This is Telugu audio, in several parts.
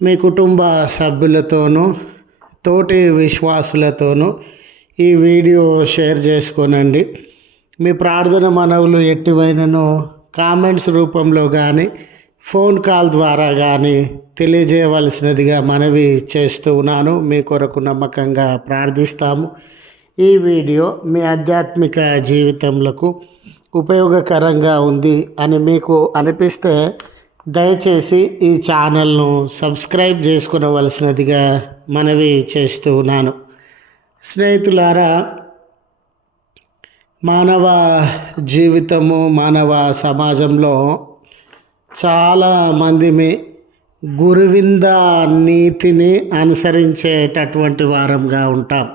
మీ కుటుంబ సభ్యులతోనూ తోటి విశ్వాసులతోనూ ఈ వీడియో షేర్ చేసుకోనండి. మీ ప్రార్థన మనవులు ఎట్టివైనను కామెంట్స్ రూపంలో కానీ ఫోన్ కాల్ ద్వారా కానీ తెలియజేయవలసినదిగా మనవి చేస్తూ ఉన్నాను. మీ కొరకు నమ్మకంగా ప్రార్థిస్తాము. ఈ వీడియో మీ ఆధ్యాత్మిక జీవితంలో ఉపయోగకరంగా ఉంది అని మీకు అనిపిస్తే దయచేసి ఈ ఛానల్ను సబ్స్క్రైబ్ చేసుకునవలసినదిగా మనవి చేస్తూ ఉన్నాను. స్నేహితులారా మానవ జీవితము మానవ సమాజంలో చాలామంది గురువింద నీతిని అనుసరించేటటువంటి వారంగా ఉంటాం.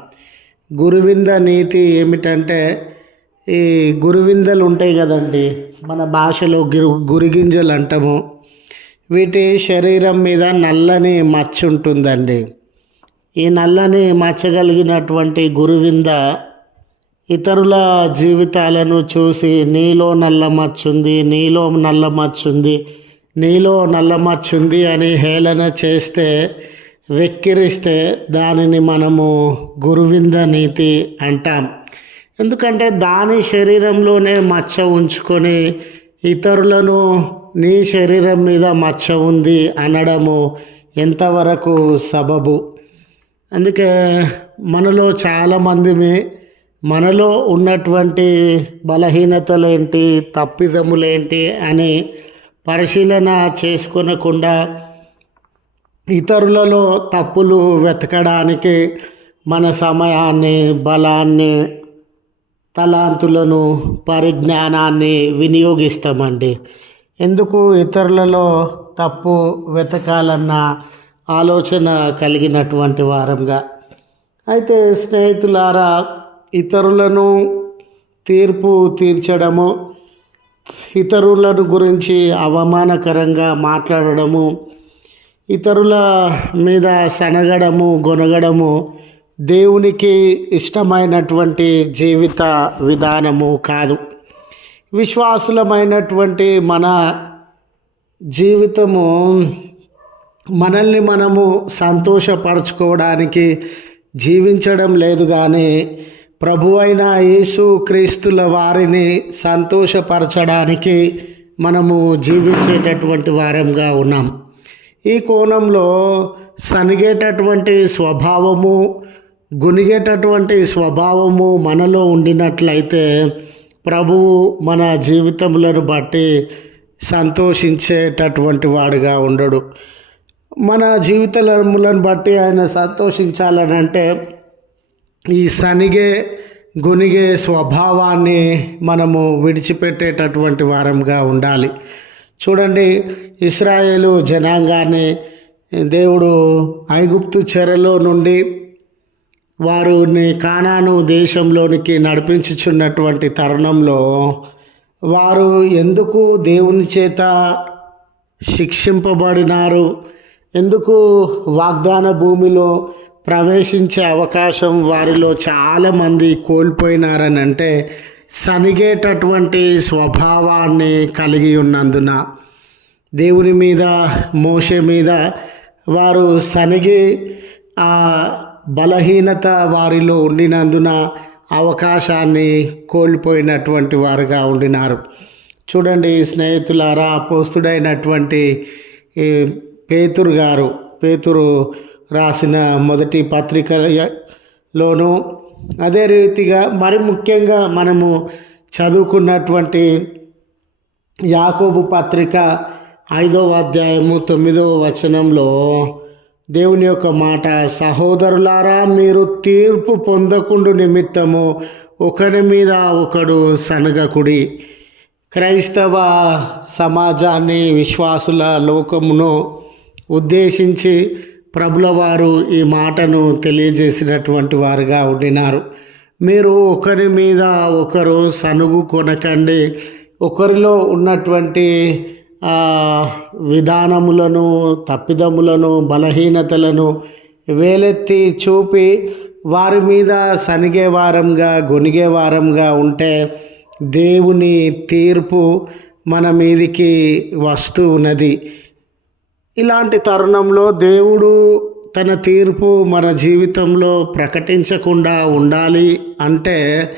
గురువింద నీతి ఏమిటంటే ఈ గురువిందలు ఉంటాయి కదండి మన భాషలో గురు గురిగింజలు అంటాము. వీటి శరీరం మీద నల్లని మచ్చ ఉంటుందండి ఈ నల్లని మచ్చగలిగినటువంటి గురువింద ఇతరుల జీవితాలను చూసి నీలో నల్ల మచ్చుంది నీలో నల్ల మచ్చుంది నీలో నల్ల మచ్చుంది అని హేళన చేస్తే వెక్కిరిస్తే దానిని మనము గురువింద నీతి అంటాం. ఎందుకంటే దాని శరీరంలోనే మచ్చ ఉంచుకొని ఇతరులను నీ శరీరం మీద మచ్చ ఉంది అనడము ఎంతవరకు సబబు? అందుకే మనలో చాలామంది మనలో ఉన్నటువంటి బలహీనతలేంటి తప్పిదములేంటి అని పరిశీలన చేసుకునకుండా ఇతరులలో తప్పులు వెతకడానికి మన సమయాన్ని బలాన్ని తలాంతులను పరిజ్ఞానాన్ని వినియోగిస్తామండి. ఎందుకు ఇతరులలో తప్పు వెతకాలన్న ఆలోచన కలిగినటువంటి వారంగా? అయితే స్నేహితులారా ఇతరులను తీర్పు తీర్చడము ఇతరులను గురించి అవమానకరంగా మాట్లాడడము ఇతరుల మీద సనగడము గొనగడము దేవునికి ఇష్టమైనటువంటి జీవిత విధానము కాదు. విశ్వాసులమైనటువంటి మన జీవితము మనల్ని మనము సంతోషపరచుకోవడానికి జీవించడం లేదు కానీ ప్రభు అయిన యేసు క్రీస్తుల వారిని సంతోషపరచడానికి మనము జీవించేటటువంటి వారంగా ఉన్నాం. ఈ కోణంలో సనిగేటటువంటి స్వభావము గునిగేటటువంటి స్వభావము మనలో ఉండినట్లయితే ప్రభువు మన జీవితములను బట్టి సంతోషించేటటువంటి వాడుగా ఉండడు. మన జీవితములను బట్టి ఆయన సంతోషించాలని అంటే ఈ సనిగే గునిగే స్వభావాన్ని మనము విడిచిపెట్టేటటువంటి వారంగా ఉండాలి. చూడండి ఇస్రాయేలు జనాంగాన్ని దేవుడు ఐగుప్తు చెరలో నుండి వారిని కానాను దేశంలోనికి నడిపించుచున్నటువంటి తరుణంలో వారు ఎందుకు దేవుని చేత శిక్షింపబడినారు? ఎందుకు వాగ్దాన భూమిలో ప్రవేశించే అవకాశం వారిలో చాలామంది కోల్పోయినారని అంటే సనిగేటటువంటి స్వభావాన్ని కలిగి ఉన్నందున. దేవుని మీద మోసే మీద వారు సనిగి ఆ బలహీనత వారిలో ఉండినందున అవకాశాన్ని కోల్పోయినటువంటి వారుగా ఉండినారు. చూడండి స్నేహితులారా పోస్తుడైనటువంటి ఈ పేతురు గారు పేతురు రాసిన మొదటి పత్రికలోను అదే రీతిగా మరి ముఖ్యంగా మనము చదువుకున్నటువంటి యాకోబు పత్రిక ఐదవ అధ్యాయము తొమ్మిదవ వచనంలో దేవుని యొక్క మాట సహోదరులారా మీరు తీర్పు పొందకుండు నిమిత్తము ఒకరి మీద ఒకడు సనగకుడి. క్రైస్తవ సమాజాన్ని విశ్వాసుల లోకమును ఉద్దేశించి ప్రభుల వారు ఈ మాటను తెలియజేసినటువంటి వారుగా ఉండినారు. మీరు ఒకరి మీద ఒకరు సనుగు కొనకండి. ఒకరిలో ఉన్నటువంటి విధానములను తప్పిదములను బలహీనతలను వేలెత్తి చూపి వారి మీద సనిగే వారంగా వారంగా ఉంటే దేవుని తీర్పు మన మీదికి వస్తూ ఉన్నది. ఇలాంటి తరుణంలో దేవుడు తన తీర్పు మన జీవితంలో ప్రకటించకుండా ఉండాలి అంటే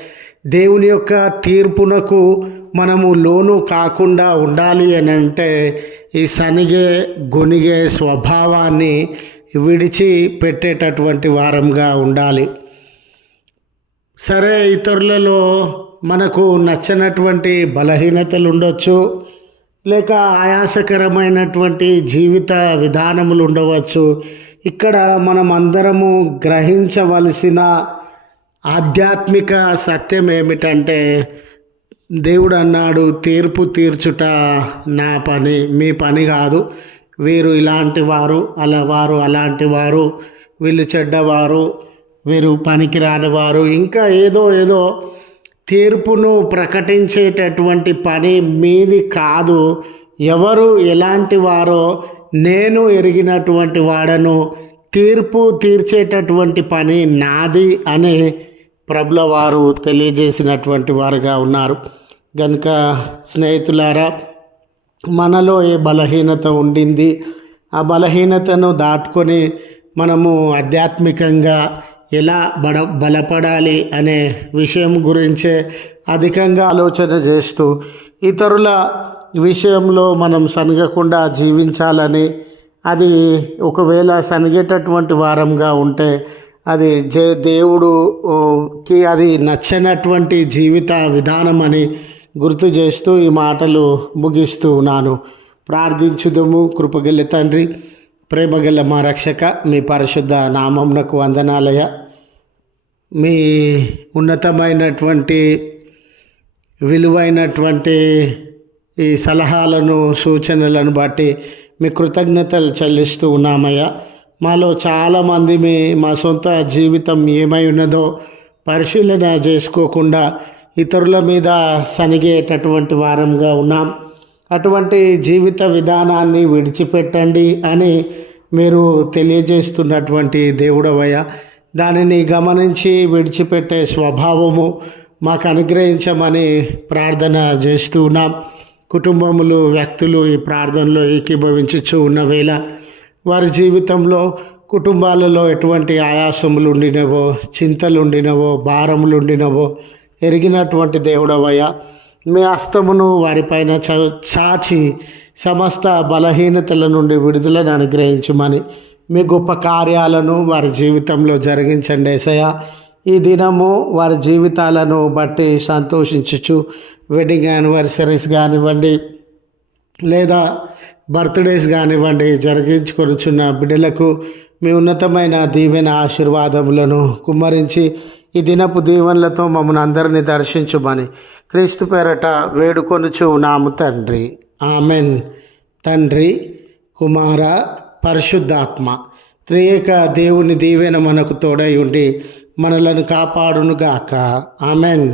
దేవుని యొక్క తీర్పునకు మనము లోను కాకుండా ఉండాలి అని అంటే ఈ సనిగే గొనిగే స్వభావాన్ని విడిచి పెట్టేటటువంటి వారంగా ఉండాలి. సరే ఇతరులలో మనకు నచ్చనటువంటి బలహీనతలు ఉండొచ్చు లేక ఆయాసకరమైనటువంటి జీవిత విధానములు ఉండవచ్చు. ఇక్కడ మనం అందరము గ్రహించవలసిన ఆధ్యాత్మిక సత్యం ఏమిటంటే దేవుడు అన్నాడు తీర్పు తీర్చుట నా పని మీ పని కాదు. వీరు ఇలాంటి వారు అలా వారు అలాంటి వారు వీళ్ళు చెడ్డవారు వీరు పనికిరాని వారు. ఇంకా ఏదో ఏదో తీర్పును ప్రకటించేటటువంటి పని మీది కాదు. ఎవరు ఎలాంటి వారో నేను ఎరిగినటువంటి వాడను. తీర్పు తీర్చేటటువంటి పని నాది అనే ప్రభుల వారు తెలియజేసినటువంటి వారుగా ఉన్నారు. కనుక స్నేహితులారా మనలో ఏ బలహీనత ఉండింది? ఆ బలహీనతను దాటుకొని మనము ఆధ్యాత్మికంగా ఎలా బడ బలపడాలి అనే విషయం గురించే అధికంగా ఆలోచన చేస్తూ ఇతరుల విషయంలో మనం సనగకుండా జీవించాలని అది ఒకవేళ సనిగేటటువంటి వారంగా ఉంటే అది జే దేవుడుకి అది నచ్చినటువంటి జీవిత విధానం అని గుర్తు చేస్తూ ఈ మాటలు ముగిస్తూ ఉన్నాను. ప్రార్థించుదము కృపగల తండ్రి ప్రేమగల్ల మా రక్షక మీ పరిశుద్ధ నామంనకు వందనాలయ. మీ ఉన్నతమైనటువంటి విలువైనటువంటి ఈ సలహాలను సూచనలను బట్టి మీ కృతజ్ఞతలు చెల్లిస్తూ ఉన్నామయ్యా. మాలో చాలామంది మీ మా సొంత జీవితం ఏమై ఉన్నదో పరిశీలన చేసుకోకుండా ఇతరుల మీద సనిగేటటువంటి వారంగా ఉన్నాం. అటువంటి జీవిత విధానాన్ని విడిచిపెట్టండి అని మీరు తెలియజేస్తున్నటువంటి దేవుడవయ్య. దానిని గమనించి విడిచిపెట్టే స్వభావము మాకు అనుగ్రహించమని ప్రార్థన చేస్తూ ఉన్నాం. కుటుంబములు వ్యక్తులు ఈ ప్రార్థనలో ఏకీభవించుచు ఉన్న వేళ వారి జీవితంలో కుటుంబాలలో ఎటువంటి ఆయాసములు ఉండినవో చింతలు ఉండినవో భారములు ఉండినవో ఎరిగినటువంటి దేవుడవయ్యా మీ హస్తమును వారిపైన చ చాచి సమస్త బలహీనతల నుండి విడుదలను అనుగ్రహించమని మీ గొప్ప కార్యాలను వారి జీవితంలో జరిగించండి ఏసయ్య. ఈ దినము వారి జీవితాలను బట్టి సంతోషించుచు వెడ్డింగ్ యానివర్సరీస్ కానివ్వండి లేదా బర్త్డేస్ కానివ్వండి జరిగించుకొనిచున్న బిడ్డలకు మీ ఉన్నతమైన దీవెన ఆశీర్వాదములను కుమ్మరించి ఈ దినపు దీవెనలతో మమ్మల్ని అందరినీ దర్శించుమని క్రీస్తు పేరట వేడుకొనుచు నాము తండ్రి. ఆమెన్. తండ్రి కుమార పరిశుద్ధాత్మ త్రియేక దేవుని దీవెన మనకు తోడై ఉండి మనలను కాపాడునుగాక. ఆమెన్.